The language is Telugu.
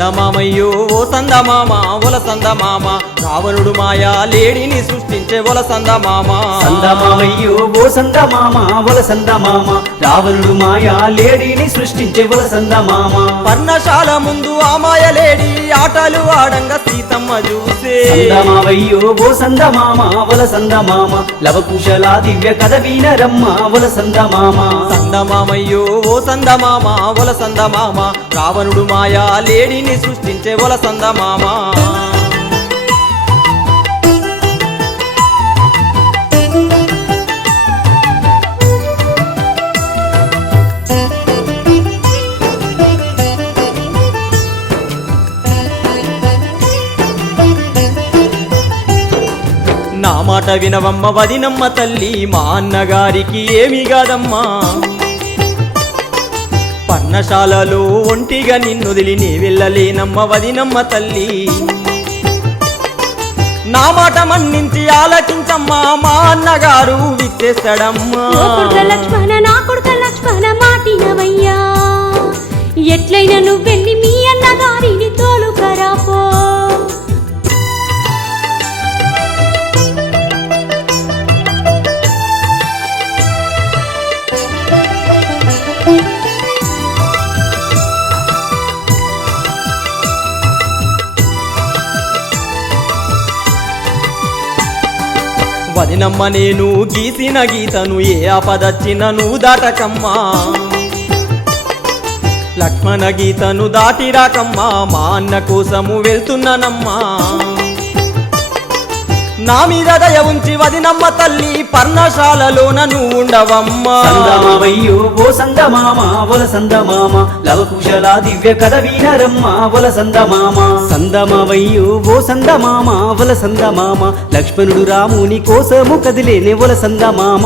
సందమామయ్యో ఓ సందమామ ఒల సందమామ రావణుడు మాయా లేడిని సృష్టించే ఒల సందమామ సందమామయ్యో ఓ సందమామ ఒల సందమామ రావణుడు మాయా లేడిని సృష్టించే ఒల సందమామ పర్ణశాల ముందు ఆ మాయ లేడి ఆటలు ఆడంగా సీతమ్మ చూసే సందమామయ్యో ఓ సందమామ ఒల సందమామ లవకుశల దివ్య కథ వీనరమ్మ ఒల సందమామ సందమామయ్యో ఓ సందమామ ఒల సందమామ రావణుడు మాయా లేడిని సృష్టించే ఒల సందమామ నా మాట వినవమ్మ వదినమ్మ తల్లి మా అన్నగారికి ఏమీ కాదమ్మా పర్ణశాలలో ఒంటిగా నిన్నొదిలి నీ వెళ్ళలేనమ్మ వదినమ్మ తల్లి నా మాట మన్నించి ఆలకించమ్మా మా అన్నగారు విచ్చేస్తాడమ్మా ఓ కొడుక లక్ష్మణ నా కొడుక లక్ష్మణ మాటినవయ్యా ఎట్లయినా నువ్వెళ్ళి మీ అన్నగారిని తోలుకరాపో వదినమ్మ నేను గీసిన గీతను ఏ ఆపదచ్చిన నువ్వు దాటకమ్మా లక్ష్మణ గీతను దాటి రాకమ్మా మా అన్న కోసము వెళ్తున్నానమ్మా నా మీద దయ ఉంచి వదినమ్మ తల్లి పర్ణశాలలోన నువ్వు ఉండవమ్మా సందమామయ్యో ఓ సందమామ ఒల సందమామ లవకుశల దివ్య కథ వీనరమ్మ ఒల సందమామ సందమామయ్యో ఓ సందమామ ఒల సందమామ లక్ష్మణుడు రాముని కోసము కదిలేనే ఒల సందమామ